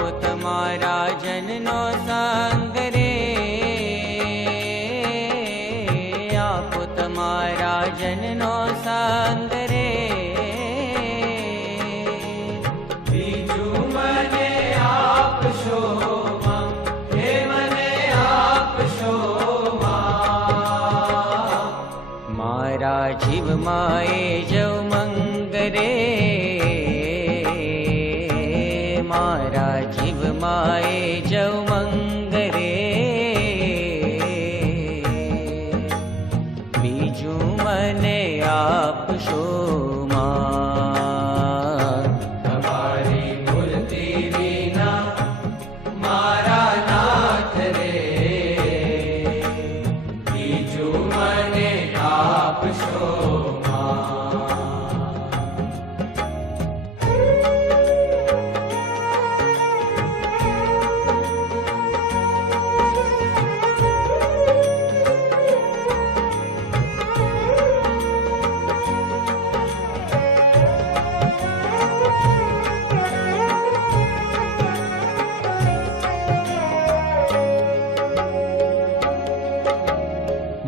આપો તમારા જનનો સંગ રે, આપો તમારા જનનો સંગ રે, બીજું મને આપશો માં, હે મને આપશો માં. મારા જીવમાં એ જવ મંગ રે, મારા જીવમાં એ જવ મંગ રે, બીજું મને આપશો માં. તમારી મૂર્તિ વિના મારા નાથ રે, બીજું મને આપશો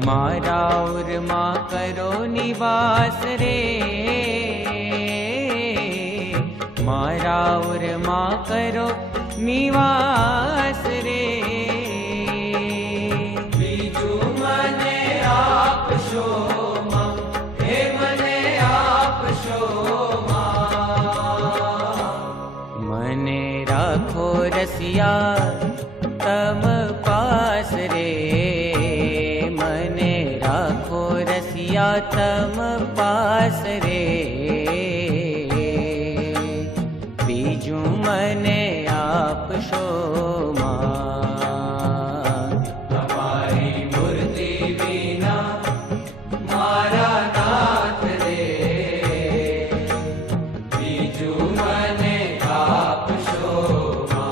મારા ઉરમાં કરો નિવાસ રે, મારા ઉરમાં કરો નિવાસ રે, બીજું મને આપશો માં, હે મને આપશો માં. મને રાખો રસિયા તમ પાસ રે, મને રાખો રસિયા તમ પાસ રે, બીજું મને આપશો માં. તમારી મૂર્તિ વિના મારા નાથ રે, બીજું મને આપશો માં.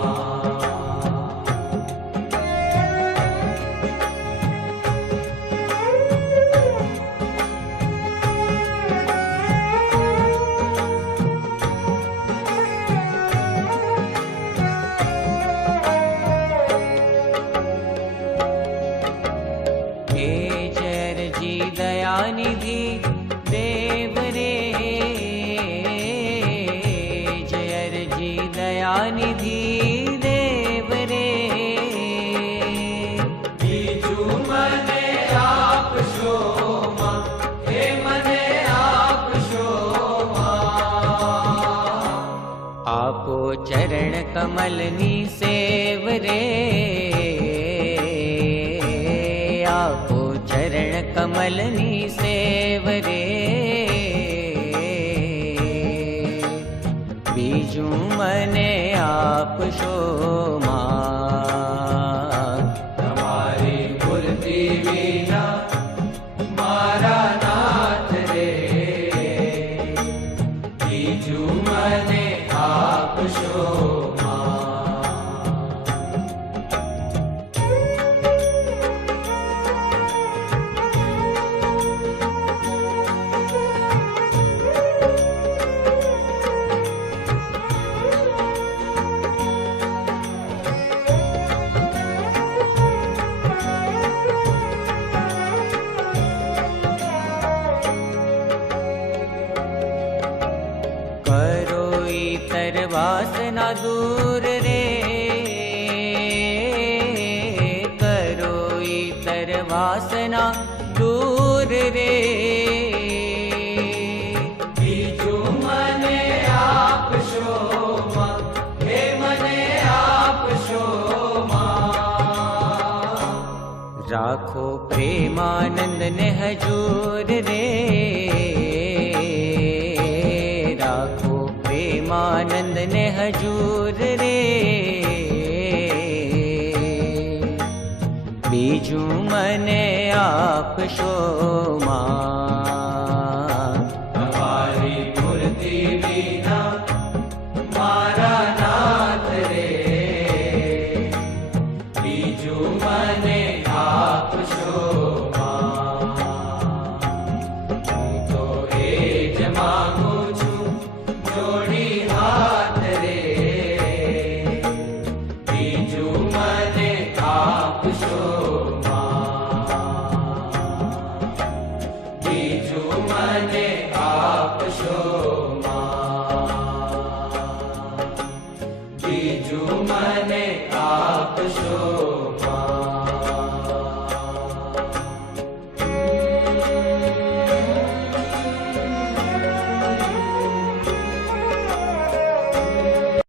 હે જરજી દયાનિધિ દેવ રે, જરજી દયાનિધિ દેવ રે, બીજું મને આપશો માં, હે મને આપશો માં. આપો ચરણ કમલની સેવ રે, આપો ચરણ કમલની સેવ રે, બીજું મને આપશો માં. તમારી મૂર્તિ વિના મારા નાથ રે, બીજું મને આપશો માં. કરો ઈતર વાસના દૂર રે, કરો ઈતર વાસના દૂર રે, બીજું મને આપશો માં, હે મને આપશો માં. રાખો પ્રેમાનંદ ને હજૂર રે, રાખો પ્રેમાનંદ ને હજૂર રે, બીજું મને આપશો માં.